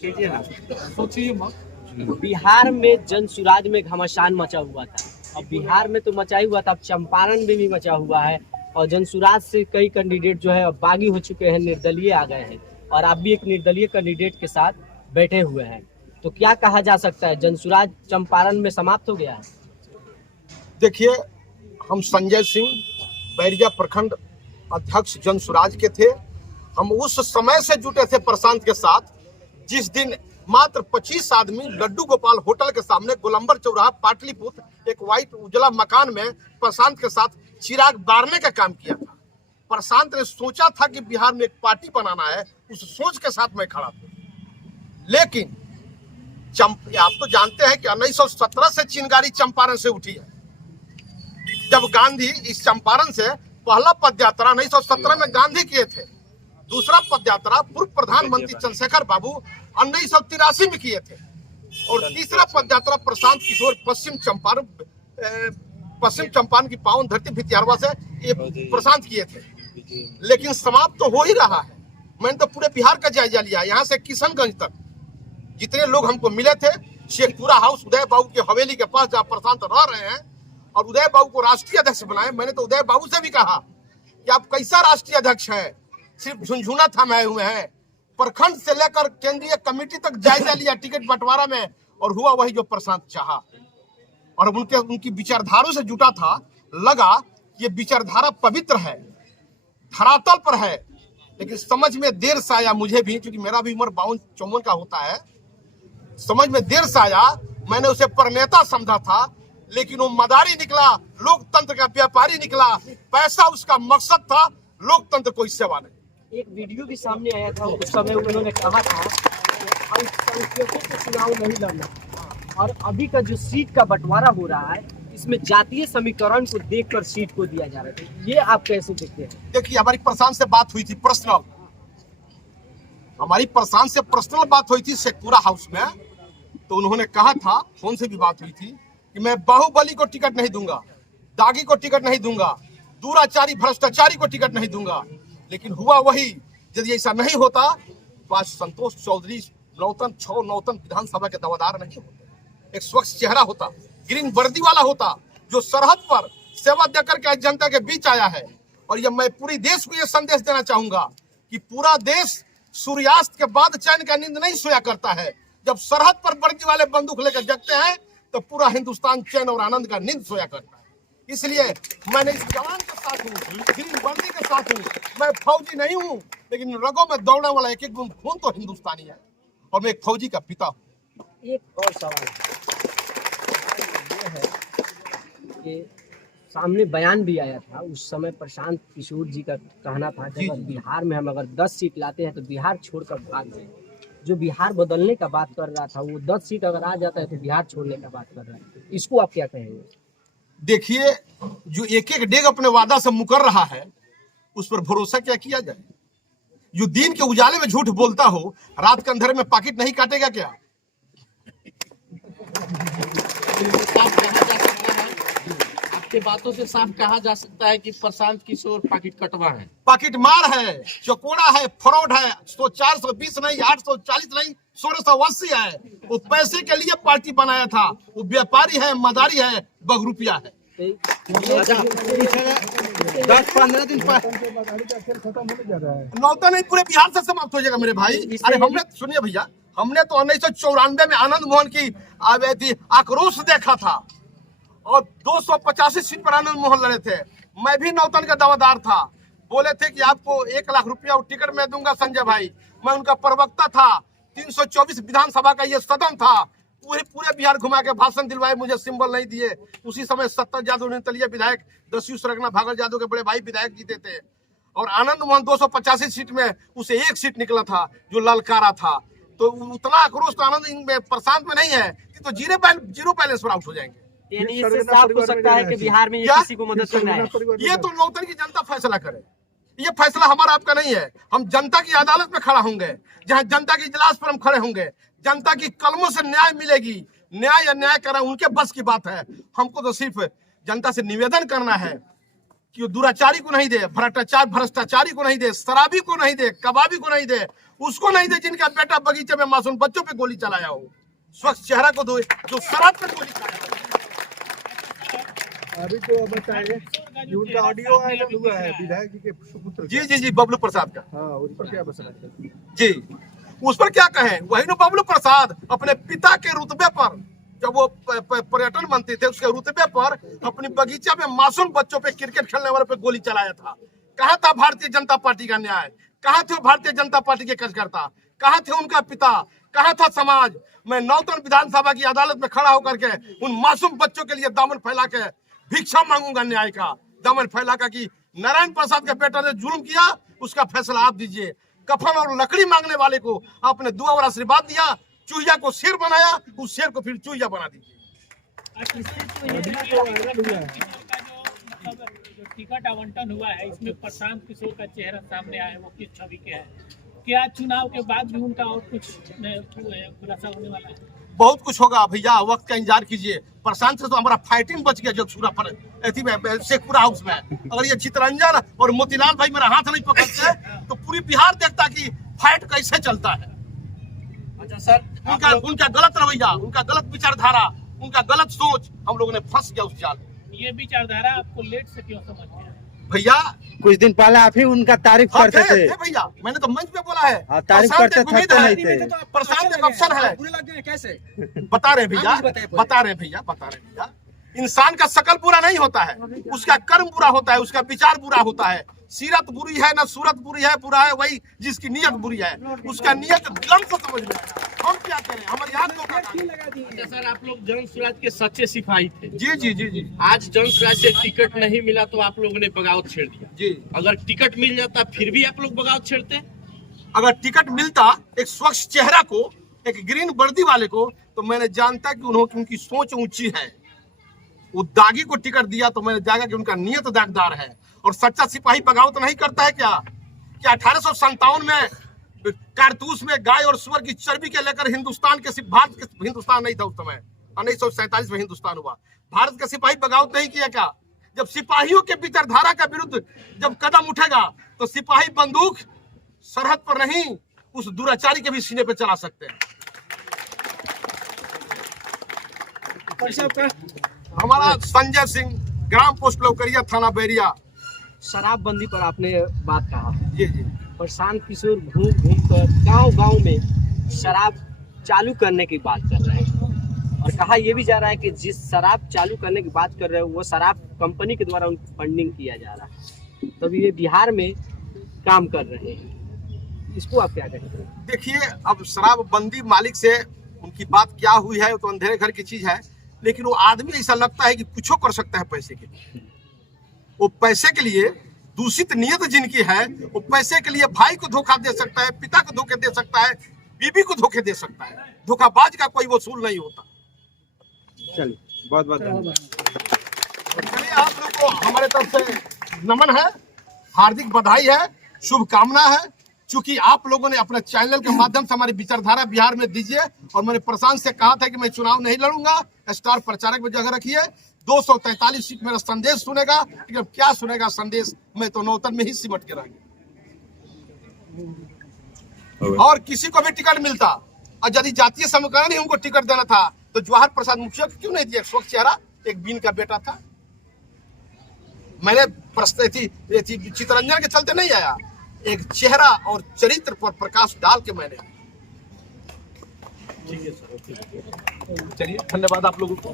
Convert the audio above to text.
कीजिए ना, सोचिए मत। बिहार में जनसुराज में घमासान मचा हुआ था। अब बिहार में तो मचा ही हुआ था, अब चंपारण में भी मचा हुआ है। और जनसुराज से कई कैंडिडेट जो है अब बागी हो चुके हैं, निर्दलीय आ गए हैं। और आप भी एक निर्दलीय कैंडिडेट के साथ बैठे हुए हैं, तो क्या कहा जा सकता है, जनसुराज चंपारण में समाप्त हो गया है? देखिए, हम संजय सिंह बैरिया प्रखंड अध्यक्ष जनसुराज के थे। हम उस समय से जुटे थे प्रशांत के साथ जिस दिन मात्र 25 आदमी लड्डू गोपाल होटल के सामने गोलंबर चौराहा पाटलिपुत्र एक व्हाइट उजला मकान में प्रशांत के साथ चिराग बारने का काम किया था। प्रशांत ने सोचा था कि बिहार में एक पार्टी बनाना है, उस सोच के साथ मैं खड़ा था। लेकिन आप तो जानते हैं कि 1917 से चिंगारी चंपारण से उठी है। जब गांधी इस चंपारण से पहला पदयात्रा 1917 में गांधी किए थे, दूसरा पदयात्रा पूर्व प्रधानमंत्री चंद्रशेखर बाबू 1983 में किए थे, और तीसरा पदयात्रा प्रशांत किशोर पश्चिम चंपारण की पावन धरती भितियारवा से ये प्रशांत किए थे। लेकिन समाप्त तो हो ही रहा है। मैंने तो पूरे बिहार का जायजा लिया, यहाँ से किशनगंज तक जितने लोग हमको मिले थे, शेखपुरा हाउस उदय बाबू की हवेली के पास जहाँ प्रशांत रह रहे हैं, और उदय बाबू को राष्ट्रीय अध्यक्ष बनाए। मैंने तो उदय बाबू से भी कहा कि आप कैसा राष्ट्रीय अध्यक्ष है, सिर्फ झुनझुना थमाए हुए हैं। प्रखंड से लेकर केंद्रीय कमेटी तक जायजा लिया टिकट बंटवारा में, और हुआ वही जो प्रशांत चाहा। और उनकी विचारधारा से जुटा था, लगा ये विचारधारा पवित्र है, धरातल पर है। लेकिन समझ में देर से आया मुझे भी, क्योंकि मेरा भी उम्र 52-54 का होता है। समझ में देर से आया, मैंने उसे प्रणेता समझा था, लेकिन वो मदारी निकला, लोकतंत्र का व्यापारी निकला। पैसा उसका मकसद था, लोकतंत्र कोई सेवा नहीं। एक वीडियो भी सामने आया था, उस समय उन्होंने कहा था अल्पसंख्यकों को चुनाव नहीं लड़ना, और अभी का जो सीट का बंटवारा हो रहा है, इसमें जातीय समीकरण को देखकर सीट को दिया जा रहा है। ये आप कैसे देखते हैं? देखिए, हमारी प्रशांत से बात हुई थी पर्सनल, बात हुई थी शेखपुरा हाउस में। तो उन्होंने कहा था, फोन से भी बात हुई थी, कि मैं बाहुबली को टिकट नहीं दूंगा, दागी को टिकट नहीं दूंगा, दूराचारी भ्रष्टाचारी को टिकट नहीं दूंगा। लेकिन हुआ वही। यदि ऐसा नहीं होता तो आज संतोष चौधरी नौतन विधानसभा के दावेदार नहीं होते। एक स्वच्छ चेहरा होता, ग्रीन वर्दी वाला होता, जो सरहद पर सेवा देकर के जनता के बीच आया है। और ये मैं पूरी देश को ये संदेश देना चाहूंगा कि पूरा देश सूर्यास्त के बाद चैन का नींद नहीं सोया करता है। जब सरहद पर वर्दी वाले बंदूक लेकर जगते हैं, तो पूरा हिंदुस्तान चैन और आनंद का नींद सोया करता है। इसलिए मैंने इस जवान के साथ हूँ, ग्रीन वर्दी के साथ हूँ। मैं फौजी नहीं हूँ, लेकिन रगों में दौड़ने वाला एक एक बूंद खून तो हिंदुस्तानी है, और मैं एक फौजी का पिता हूँ। एक और सवाल ये है कि सामने बयान भी आया था उस समय, प्रशांत किशोर जी का कहना था कि अगर बिहार में हम अगर 10 सीट लाते हैं तो बिहार छोड़कर भाग जाए। जो बिहार बदलने का बात कर रहा था, वो 10 सीट अगर आ जाता है तो बिहार छोड़ने का बात कर रहा है। इसको आप क्या कहेंगे? देखिए, जो एक एक डेग अपने वादा से मुकर रहा है, उस पर भरोसा क्या किया जाए? जो दिन के उजाले में झूठ बोलता हो, रात के अंधेरे में पाकिट नहीं काटेगा क्या? आपके बातों से साफ कहा जा सकता है कि प्रशांत किशोर पाकिट कटवा है, पाकिट मार है, चकोड़ा है, फ्रॉड है। 420 नहीं, 840 नहीं, 1680 है। वो पैसे के लिए पार्टी बनाया था। वो व्यापारी है, मदारी है, बगरुपिया है। 10-15 दिन नौता नहीं, पूरे बिहार से समाप्त हो जाएगा मेरे भाई। अरे हमने, सुनिए भैया, हमने तो 1994 में आनंद मोहन की आक्रोश देखा था, और 285 सीट पर आनंद मोहन लड़े थे। मैं भी नौतन का दावेदार था। बोले थे कि आपको 1 लाख रुपया टिकट में दूंगा संजय भाई। मैं उनका प्रवक्ता था। 324 विधानसभा का ये सदन था, पूरे बिहार घुमा के भाषण दिलवाए, मुझे सिंबल नहीं दिए। उसी समय सत्तर यादव निर्दलीय विधायक, दस्यु सरगना भागल यादव के बड़े भाई विधायक जीते थे। और आनंद मोहन 285 सीट में उसे 1 सीट निकला था, जो ललकारा था। तो उतना आक्रोश तो आनंद प्रशांत में नहीं है कि तो जीरो बैलेंस पर आउट हो जाएंगे। इससे साफ हो सकता है कि बिहार में ये किसी को मदद करना है। ये तो नौतन की जनता फैसला करे। ये फैसला हमारा आपका नहीं है। हम जनता की अदालत में खड़ा होंगे, जहां जनता की इजलास पर हम खड़े होंगे। जनता की कलमों से न्याय मिलेगी। न्याय या न्याय करना उनके बस की बात है। हमको तो सिर्फ जनता से निवेदन करना है कि वो दुराचारी को नहीं दे, भ्रष्टाचारी को नहीं दे, शराबी को नहीं दे, कबाबी को नहीं दे, उसको नहीं दे जिनका बेटा बगीचे में मासूम बच्चों पे गोली चलाया हो। स्वच्छ चेहरा को दो जो शराब पे गोली चलाया हो। अभी तो बताइए उनका ऑडियो वायरल हुआ है विधायक जी के सुपुत्र। जी बबलू प्रसाद का। हाँ, उस पर क्या बस रखते हैं? जी उस पर क्या कहें, वही ना बबलू प्रसाद अपने पिता के रुतबे पर, जब वो पर्यटन मंत्री थे, उसके रुतबे पर अपनी बगीचा में मासूम बच्चों पे क्रिकेट खेलने वाले पे गोली चलाया था। कहाँ था भारतीय जनता पार्टी का न्याय? कहाँ थे भारतीय जनता पार्टी के कार्यकर्ता? कहाँ थे उनका पिता? कहाँ था समाज? मैं नौतन विधानसभा की अदालत में खड़ा होकर के उन मासूम बच्चों के लिए दामन फैला के भिक्षा मांगूंगा, न्याय का दामन फैला कर कि नारायण प्रसाद के बेटा ने जुल्म किया, उसका फैसला आप दीजिए। कफन और लकड़ी मांगने वाले को आपने दुआ और आशीर्वाद दिया, चूहिया को शेर बनाया, उस शेर को फिर चूहिया बना दीजिए। टिकट आवंटन हुआ है, इसमें प्रशांत किशोर का चेहरा सामने आया है, वो किस छवि के है? क्या चुनाव के बाद भी उनका और कुछ खुलासा होने वाला है? बहुत कुछ होगा भैया, वक्त का इंतजार कीजिए। प्रशांत से तो हमारा फाइटिंग बच गया जो सूरा पर शेखपुरा हाउस में। अगर ये चितरंजन और मोतीलाल भाई मेरा हाथ नहीं पकड़ते तो पूरी बिहार देखता कि फाइट कैसे चलता है। अच्छा सर, उनका गलत रवैया, उनका गलत विचारधारा, उनका गलत सोच, हम लोगों ने फंस गया उस जाल में। ये विचारधारा आपको लेट से क्यों समझ में आया? भैया कुछ दिन पहले आप ही उनका तारीफ हाँ, करते थे। भैया मैंने तो मंच पे बोला है। हाँ, तारीफ प्रशांत करते एक उम्मीद थकते है, नहीं थे। प्रशांत एक अवसर है। बुरे लग गए कैसे? बता रहे भैया, इंसान का शकल बुरा नहीं होता है, उसका कर्म बुरा होता है, उसका विचार बुरा होता है। सीरत बुरी है ना सूरत बुरी है, बुरा है वही जिसकी नीयत बुरी है। उसका नीयत दिल से समझ में आया। हम क्या करें, हमारे याद अच्छा सर, आप लोग जन स्वराज के सच्चे सिपाही थे। जी आज जन स्वराज से टिकट नहीं मिला तो आप लोगों ने बगावत छेड़ दिया। जी। अगर टिकट मिल जाता फिर भी आप लोग बगावत छेड़ते? अगर टिकट मिलता एक स्वच्छ चेहरा को, एक ग्रीन वर्दी वाले को, तो मैंने जानता कि उनकी सोच ऊंची है। वो दागी को टिकट दिया तो मैंने जाना कि उनका नियत दागदार है। और सच्चा सिपाही बगावत नहीं करता है क्या? 1857 में कारतूस में गाय और सुअर की चर्बी के लेकर हिंदुस्तान के हिंदुस्तान नहीं था उस समय, 1947 में हिंदुस्तान हुआ। भारत के सिपाही बगावत नहीं किया क्या? जब सिपाहियों के विचारधारा के विरुद्ध जब कदम उठेगा तो सिपाही बंदूक सरहद पर नहीं, उस दुराचारी के भी सीने पे चला सकते हैं। हमारा संजय सिंह, ग्राम पोस्ट लौकरिया, थाना बैरिया। शराबबंदी पर आपने बात कहा, जी प्रशांत किशोर घूम कर गांव में शराब चालू करने की बात कर रहे हैं और कहा यह भी जा रहा है कि जिस शराब चालू करने की बात कर रहे हैं वो शराब कंपनी के द्वारा उनको फंडिंग किया जा रहा है, तभी ये बिहार में काम कर रहे हैं। इसको आप क्या कहेंगे? देखिए, अब शराबबंदी मालिक से उनकी बात क्या हुई है वो तो अंधेरे घर की चीज है, लेकिन वो आदमी ऐसा लगता है कि कुछ कर सकता है पैसे के लिए। वो पैसे के लिए, दूषित नियत जिनकी है, वो पैसे के लिए भाई को धोखा दे सकता है, पिता को धोखे दे सकता है, बीबी को धोखे दे सकता है। धोखाबाज का कोई वसूल नहीं होता। चलिए, बहुत बहुत धन्यवाद। चलिए, आप लोग को हमारे तरफ से नमन है, हार्दिक बधाई है, शुभकामना है। चूंकि आप लोगों ने अपने चैनल के माध्यम से हमारी विचारधारा बिहार में दीजिए, और मैंने प्रशांत से कहा था कि मैं चुनाव नहीं लड़ूंगा, स्टार प्रचारक में जगह रखिए। 243 सीट मेरा संदेश सुनेगा, लेकिन क्या सुनेगा संदेश, मैं तो नौतन में ही सिमट के रह गया। और किसी को भी टिकट मिलता, और यदि जातीय समीकरण ही उनको टिकट देना था तो जवाहर प्रसाद मुखिया को क्यों नहीं दिया? स्वच्छ चेहरा, एक बीन का बेटा था। मैंने चितरंजन के चलते नहीं आया, एक चेहरा और चरित्र पर प्रकाश डाल के मैंने। ठीक है सर, चलिए, धन्यवाद आप लोगों को।